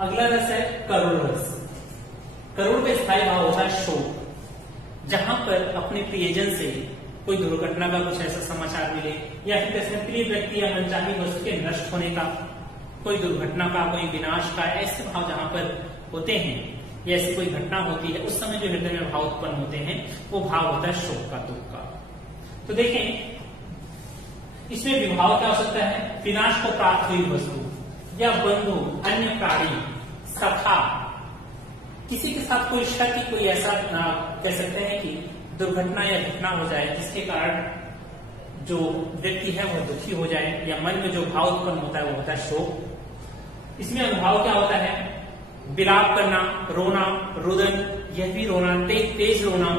अगला रस है करुण रस। करुण का स्थायी भाव होता है शोक, जहां पर अपने प्रियजन से कोई दुर्घटना का कुछ ऐसा समाचार मिले या फिर कैसे प्रिय व्यक्ति या मनचाही वस्तु के नष्ट होने का, कोई दुर्घटना का, कोई विनाश का, ऐसे भाव जहां पर होते हैं या ऐसी कोई घटना होती है, उस समय जो हृदय में भाव उत्पन्न होते हैं वो भाव होता है शोक का, दुख का। तो देखें इसमें विभाव क्या हो सकता है, विनाश को प्राप्त हुई वस्तु या बंधु, अन्य प्राणी, सखा, किसी के साथ कोई क्षति, कोई ऐसा कह सकते हैं कि दुर्घटना या घटना हो जाए जिसके कारण जो व्यक्ति है वो दुखी हो जाए या मन में जो भाव उत्पन्न होता है वो होता है शोक। इसमें अनुभाव क्या होता है, विलाप करना, रोना, रुदन, यह भी रोना, तेज रोना,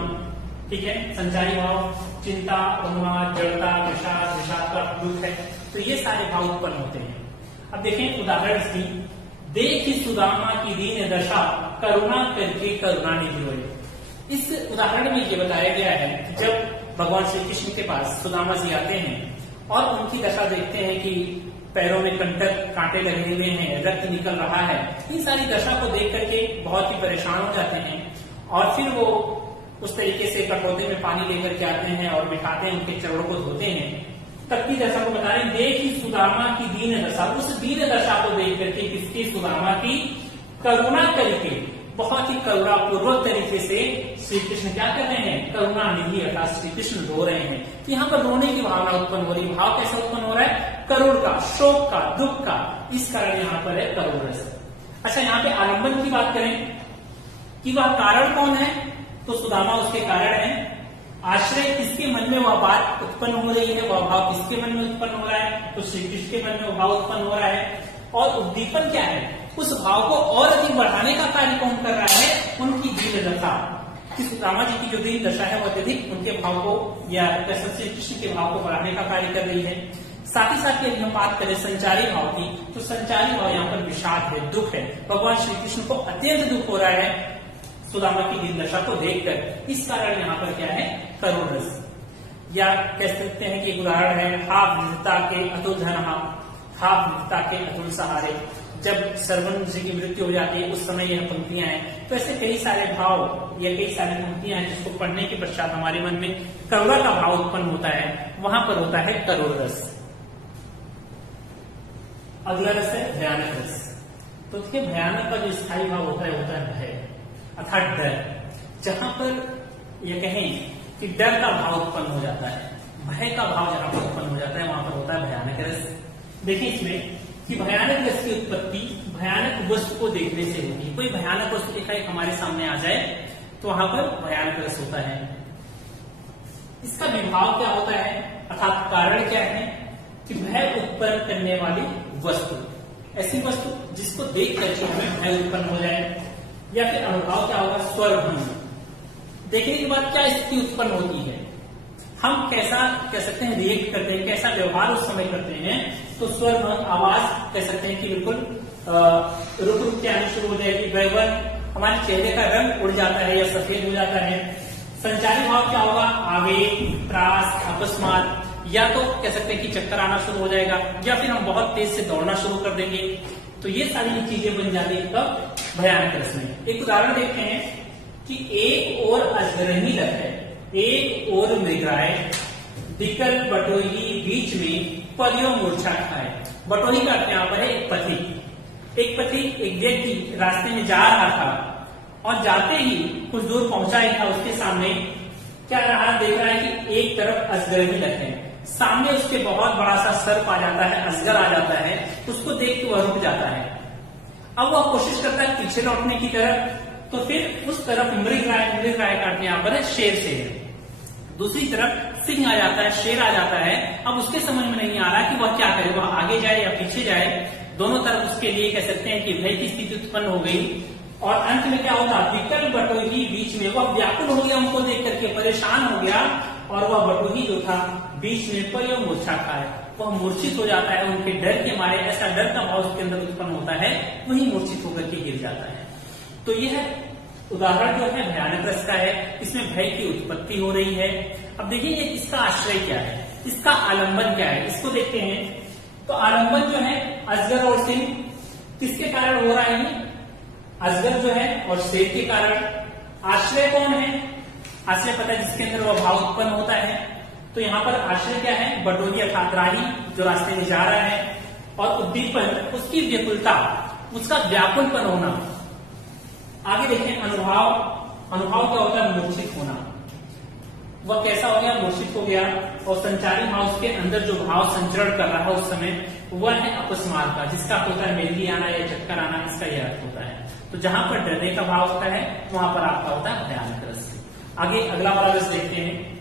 ठीक है, संचारी भाव, चिंता, उन्माद, जड़ता, विषाद, विषाद का दुख है, तो ये सारे भाव उत्पन्न होते हैं। अब देखें उदाहरण की, देखी सुदामा की दीन दशा, करुणा करके करुणा निधि होए। इस उदाहरण में ये बताया गया है कि जब भगवान श्री कृष्ण के पास सुदामा जी आते हैं और उनकी दशा देखते हैं कि पैरों में कंटक, कांटे लगे हुए हैं, रक्त निकल रहा है, इन सारी दशा को देख करके बहुत ही परेशान हो जाते हैं और फिर वो उस तरीके से कटोरे में पानी लेकर के आते हैं और बिठाते हैं, उनके चरणों को धोते हैं। तब की दशा को बता रहे हैं, देखी सुदामा की दीन दशा, उस दीन दशा को देख करके किसकी, सुदामा की, करुणा करके, बहुत ही करुणापूर्वक तरीके से श्री कृष्ण क्या कर रहे हैं, करुणा निधि अर्थात श्री कृष्ण रो रहे हैं। तो यहाँ पर रोने की भावना उत्पन्न हो रही, भाव कैसे उत्पन्न हो रहा है, करुण का, शोक का, दुख का, इस कारण यहाँ पर है करुण रस। अच्छा, यहाँ पे आलंबन की बात करें कि वह कारण कौन है, तो सुदामा उसके कारण है। आश्रय किसके मन में वह बात उत्पन्न हो रही है, वह भाव किसके मन में उत्पन्न हो रहा है, तो श्री कृष्ण के मन में वह भाव उत्पन्न हो रहा है। और उद्दीपन क्या है, उस भाव को और अधिक बढ़ाने का कार्य कौन कर रहा है, उनकी दीन दशा, सुदामा जी की जो दीन दशा है वो अत्यधिक उनके भाव को या श्री कृष्ण के भाव को बढ़ाने का कार्य कर रही है। साथ ही साथ यदि हम बात करें संचारी भाव की, तो संचारी भाव यहाँ पर विषाद है, दुख है, भगवान श्री कृष्ण को अत्यंत दुख हो रहा है सुदामा की दीन दशा को देखकर, इस कारण यहाँ पर क्या है, करुण रस। या कह सकते हैं कि उदाहरण है, हा विधता के अतुल धन, हा विधता के अतुल सहारे, जब सर्वन जी की मृत्यु हो जाती है उस समय यह पंक्तियां हैं। तो ऐसे कई सारे भाव या कई सारी पंक्तियां हैं जिसको पढ़ने के पश्चात हमारे मन में करुणा का भाव उत्पन्न होता है, वहां पर होता है करुण रस। अगला रस है भयानक रस। तो देखिए भयानक का जो स्थायी भाव होता है भय अर्थात डर, जहां पर यह कहें कि डर का भाव उत्पन्न हो जाता है, भय का भाव जहां पर उत्पन्न हो जाता है वहां पर होता है भयानक रस। देखिए इसमें कि भयानक रस की उत्पत्ति भयानक वस्तु को देखने से होगी। कोई भयानक वस्तु एकाएक हमारे सामने आ जाए तो वहां पर भयानक रस होता है। इसका विभाव क्या होता है अर्थात कारण क्या है कि भय उत्पन्न करने वाली वस्तु, ऐसी वस्तु जिसको देख करके हमें भय उत्पन्न हो जाए। या फिर अनुभव क्या होगा, स्वर भंग, देखने के बाद क्या स्थिति उत्पन्न होती है, हम कैसा कह सकते हैं रिएक्ट करते हैं, कैसा व्यवहार उस समय करते हैं। तो स्वर भंग, आवाज कह सकते हैं कि बिल्कुल रुक रुक के आनी शुरू हो जाएगी, गड़बड़, हमारे चेहरे का रंग उड़ जाता है या सफेद हो जाता है। संचारी भाव क्या होगा, आवेग, त्रास, अकस्मात, या तो कह सकते हैं कि चक्कर आना शुरू हो जाएगा या फिर हम बहुत तेज से दौड़ना शुरू कर देंगे। तो ये सारी चीजें बन जाती है तब भयानक रस में। एक उदाहरण देखते हैं कि एक और अजगरही लग है, एक और मृगाए, दिक्कत बटोही बीच में परियों मूर्छा खाए। बटोही का अर्थ यहाँ पर है एक पथी, एक व्यक्ति रास्ते में जा रहा था और जाते ही कुछ दूर पहुंचा ही था, उसके सामने क्या रहा, देख रहा है कि एक तरफ अजगरही लग है, सामने उसके बहुत बड़ा सा सर्प आ जाता है, अजगर आ जाता है, उसको देख के वह रुक जाता है। अब वह कोशिश करता है पीछे लौटने की तरफ, तो फिर उस तरफ मृगराय का अर्थ यहाँ पर है शेर से, दूसरी तरफ सिंह आ जाता है, शेर आ जाता है। अब उसके समझ में नहीं आ रहा कि वह क्या करे, वह आगे जाए या पीछे जाए। दोनों तरफ उसके लिए कह सकते हैं कि भय की स्थिति उत्पन्न हो गई और अंत में क्या होता, विकट बटोही बीच में, वह व्याकुल हो गया, उनको देख करके परेशान हो गया और वह बटोही जो था बीच में परियों मूर्छा खाए, वह मूर्छित हो जाता है। उनके डर के मारे ऐसा डर का भाव उसके अंदर उत्पन्न होता है, वही मूर्छित होकर के गिर जाता है। तो यह उदाहरण जो है भयानक रस का है, इसमें भय की उत्पत्ति हो रही है। अब देखिए इसका आश्रय क्या है, इसका आलंबन क्या है, इसको देखते हैं। तो आलंबन जो है अजगर और सिंह, किसके कारण हो रहा है, अजगर जो है और शेर के कारण। आश्रय कौन है? आश्रय पता है जिसके अंदर वह भाव उत्पन्न होता है। तो यहाँ पर आश्रय क्या है? बटोही अर्थात राही जो रास्ते में जा रहा है। और उद्दीपन उसकी व्याकुलता, उसका व्याकुलपन होना। आगे देखें अनुभव। अनुभव क्या होता है? मूर्छित होना। वह कैसा हो गया? मूर्छित हो गया। और संचारी भाव उसके अंदर जो भाव संचरण कर रहा है उस समय वह है अपस्मार का, जिसका होता है मेहंदी आना या चक्कर आना, इसका यह अर्थ होता है। तो जहां पर डरने का भाव होता है वहां पर आपका होता है भयानक रस। आगे अगला वाला रस देखते हैं।